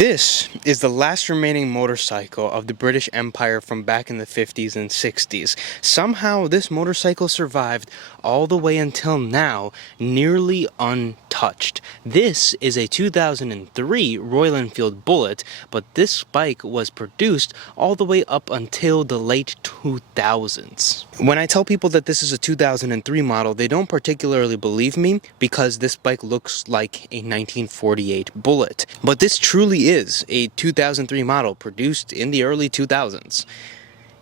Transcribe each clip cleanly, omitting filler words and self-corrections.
This is the last remaining motorcycle of the British Empire from back in the 50s and 60s. Somehow this motorcycle survived all the way until now, nearly untouched. This is a 2003 Royal Enfield Bullet, but this bike was produced all the way up until the late 2000s. When I tell people that this is a 2003 model, they don't particularly believe me because this bike looks like a 1948 Bullet. But this truly is a 2003 model produced in the early 2000s.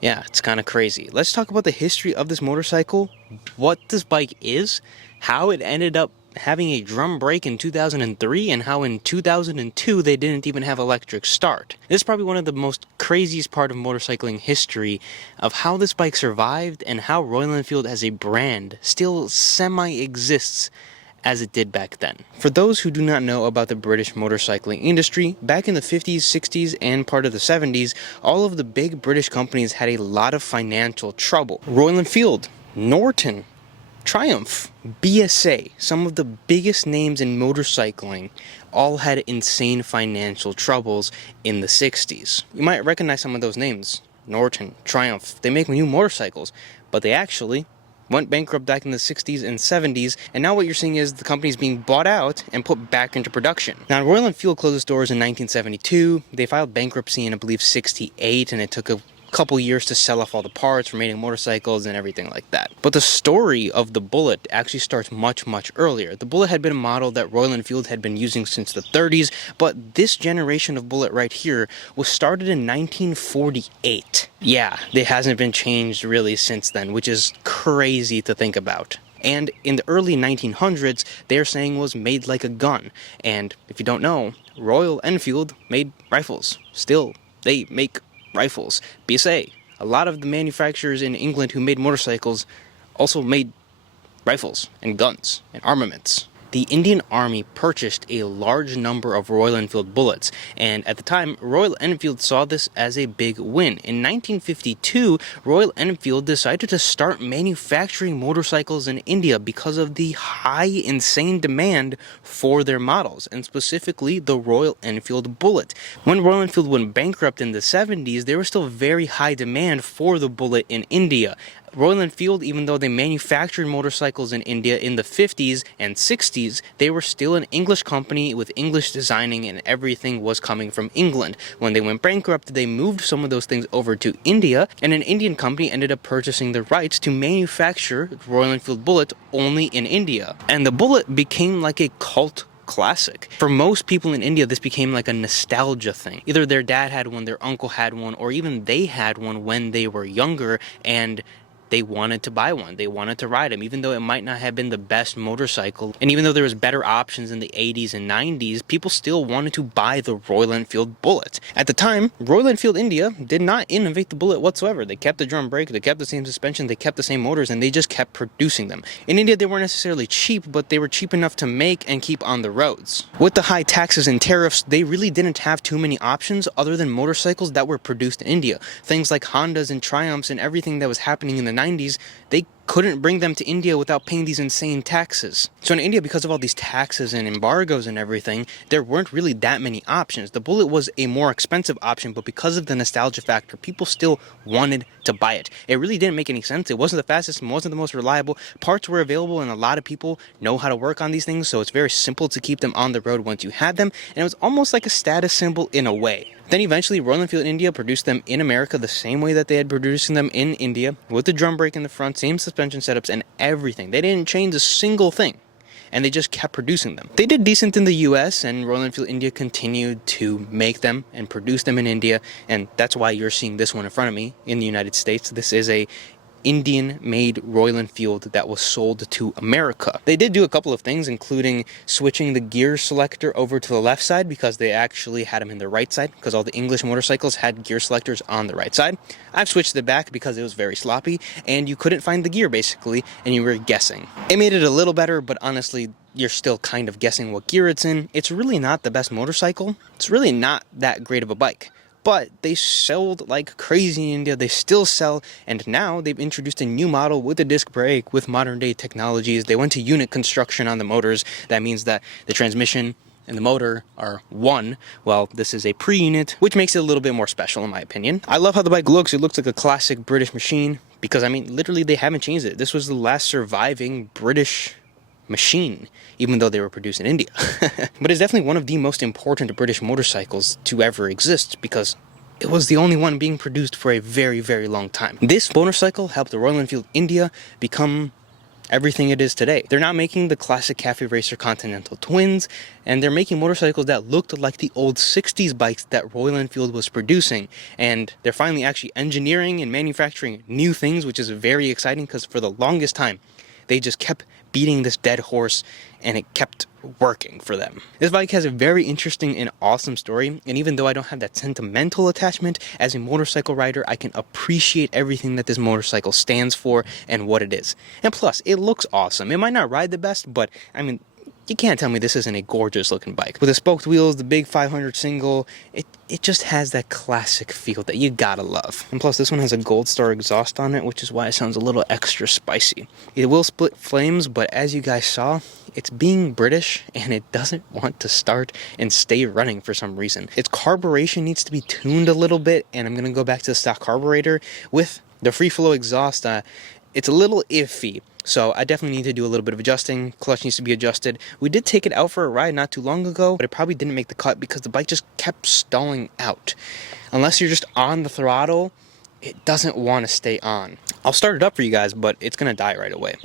Yeah, it's kind of crazy. Let's talk about the history of this motorcycle, what this bike is, how it ended up having a drum brake in 2003, and how in 2002 they didn't even have electric start. This is probably one of the most craziest part of motorcycling history of how this bike survived and how Royal Enfield as a brand still semi-exists as it did back then. For those who do not know about the British motorcycling industry, back in the 50s, 60s, and part of the 70s, all of the big British companies had a lot of financial trouble. Royal Enfield, Norton, Triumph, BSA, some of the biggest names in motorcycling, all had insane financial troubles in the 60s. You might recognize some of those names. Norton, Triumph, they make new motorcycles, but they actually went bankrupt back in the 60s and 70s, and now what you're seeing is the company's being bought out and put back into production. Now, Royal Enfield closed its doors in 1972. They filed bankruptcy in, I believe, 68, and it took a couple years to sell off all the parts, remaining motorcycles, and everything like that. But the story of the Bullet actually starts much earlier. The Bullet had been a model that Royal Enfield had been using since the 30s, but this generation of Bullet right here was started in 1948. Yeah, it hasn't been changed really since then, which is crazy to think about. And in the early 1900s, they're saying was made like a gun. And if you don't know, Royal Enfield made rifles. Still, they make rifles. BSA, a lot of the manufacturers in England who made motorcycles also made rifles and guns and armaments. The Indian Army purchased a large number of Royal Enfield Bullets, and at the time, Royal Enfield saw this as a big win. In 1952, Royal Enfield decided to start manufacturing motorcycles in India because of the high, insane demand for their models, and specifically the Royal Enfield Bullet. When Royal Enfield went bankrupt in the 70s, there was still very high demand for the Bullet in India. Royal Enfield, even though they manufactured motorcycles in India in the 50s and 60s, they were still an English company with English designing, and everything was coming from England. When they went bankrupt, they moved some of those things over to India, and an Indian company ended up purchasing the rights to manufacture Royal Enfield Bullet only in India. And the Bullet became like a cult classic. For most people in India, this became like a nostalgia thing. Either their dad had one, their uncle had one, or even they had one when they were younger, and they wanted to buy one. They wanted to ride them, even though it might not have been the best motorcycle. And even though there was better options in the 80s and 90s, people still wanted to buy the Royal Enfield Bullet. At the time, Royal Enfield India did not innovate the Bullet whatsoever. They kept the drum brake, they kept the same suspension, they kept the same motors, and they just kept producing them. In India, they weren't necessarily cheap, but they were cheap enough to make and keep on the roads. With the high taxes and tariffs, they really didn't have too many options other than motorcycles that were produced in India. Things like Hondas and Triumphs and everything that was happening in the 90s, they couldn't bring them to India without paying these insane taxes. So in India, because of all these taxes and embargoes and everything, there weren't really that many options. The Bullet was a more expensive option, but because of the nostalgia factor, people still wanted to buy it. It really didn't make any sense. It wasn't the fastest, it wasn't the most reliable. Parts were available, and a lot of people know how to work on these things, so it's very simple to keep them on the road once you had them, and it was almost like a status symbol in a way. Then eventually, Royal Enfield India produced them in America the same way that they had producing them in India, with the drum brake in the front, same suspension setups, and everything. They didn't change a single thing, and they just kept producing them. They did decent in the US, and Royal Enfield India continued to make them and produce them in India, and that's why you're seeing this one in front of me in the United States. This is a Indian-made Royal Enfield that was sold to America. They did do a couple of things, including switching the gear selector over to the left side because they actually had them in the right side, because all the English motorcycles had gear selectors on the right side. I've switched it back because it was very sloppy, and you couldn't find the gear, basically, and you were guessing. It made it a little better, but honestly, you're still kind of guessing what gear it's in. It's really not the best motorcycle. It's really not that great of a bike. But they sold like crazy in India. They still sell, and now they've introduced a new model with a disc brake, with modern day technologies. They went to unit construction on the motors. That means that the transmission and the motor are one, well, this is a pre-unit, which makes it a little bit more special in my opinion. I love how the bike looks. It looks like a classic British machine because, I mean, literally they haven't changed it. This was the last surviving British machine, even though they were produced in India. But it's definitely one of the most important British motorcycles to ever exist because it was the only one being produced for a very, very long time. This motorcycle helped the Royal Enfield India become everything it is today. They're not making the classic Cafe Racer Continental Twins, and they're making motorcycles that looked like the old 60s bikes that Royal Enfield was producing. And they're finally actually engineering and manufacturing new things, which is very exciting because for the longest time, they just kept beating this dead horse and it kept working for them. This bike has a very interesting and awesome story, and even though I don't have that sentimental attachment, as a motorcycle rider, I can appreciate everything that this motorcycle stands for and what it is. And plus, it looks awesome. It might not ride the best, but I mean, you can't tell me this isn't a gorgeous looking bike. With the spoked wheels, the big 500 single, it just has that classic feel that you gotta love. And plus this one has a Gold Star exhaust on it, which is why it sounds a little extra spicy. It will split flames, but as you guys saw, it's being British and it doesn't want to start and stay running for some reason. Its carburation needs to be tuned a little bit, and I'm gonna go back to the stock carburetor. With the free flow exhaust, it's a little iffy. So I definitely need to do a little bit of adjusting. Clutch needs to be adjusted. We did take it out for a ride not too long ago, but it probably didn't make the cut because the bike just kept stalling out. Unless you're just on the throttle, it doesn't want to stay on. I'll start it up for you guys, but it's gonna die right away.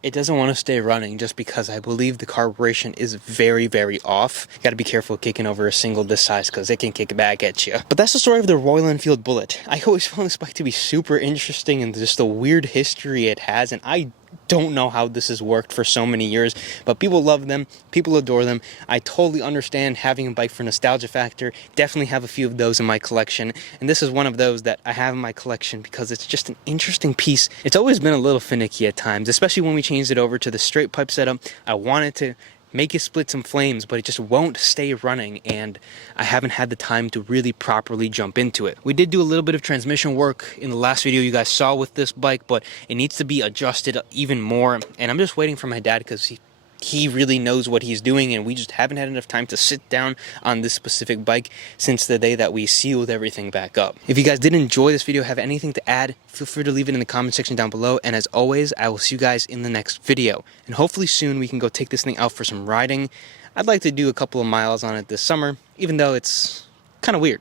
It doesn't want to stay running just because I believe the carburation is very, very off. Got to be careful kicking over a single this size because it can kick back at you. But that's the story of the Royal Enfield Bullet. I always found this bike to be super interesting and just the weird history it has, and I don't know how this has worked for so many years, but people love them, people adore them. I totally understand having a bike for nostalgia factor. Definitely have a few of those in my collection, and this is one of those that I have in my collection because it's just an interesting piece. It's always been a little finicky at times, especially when we changed it over to the straight pipe setup. I wanted to make it split some flames, but it just won't stay running, and I haven't had the time to really properly jump into it. We did do a little bit of transmission work in the last video you guys saw with this bike, but it needs to be adjusted even more, and I'm just waiting for my dad because he really knows what he's doing, and we just haven't had enough time to sit down on this specific bike since the day that we sealed everything back up. If you guys did enjoy this video, have anything to add, feel free to leave it in the comment section down below, and as always, I will see you guys in the next video. And hopefully soon we can go take this thing out for some riding. I'd like to do a couple of miles on it this summer, even though it's kind of weird.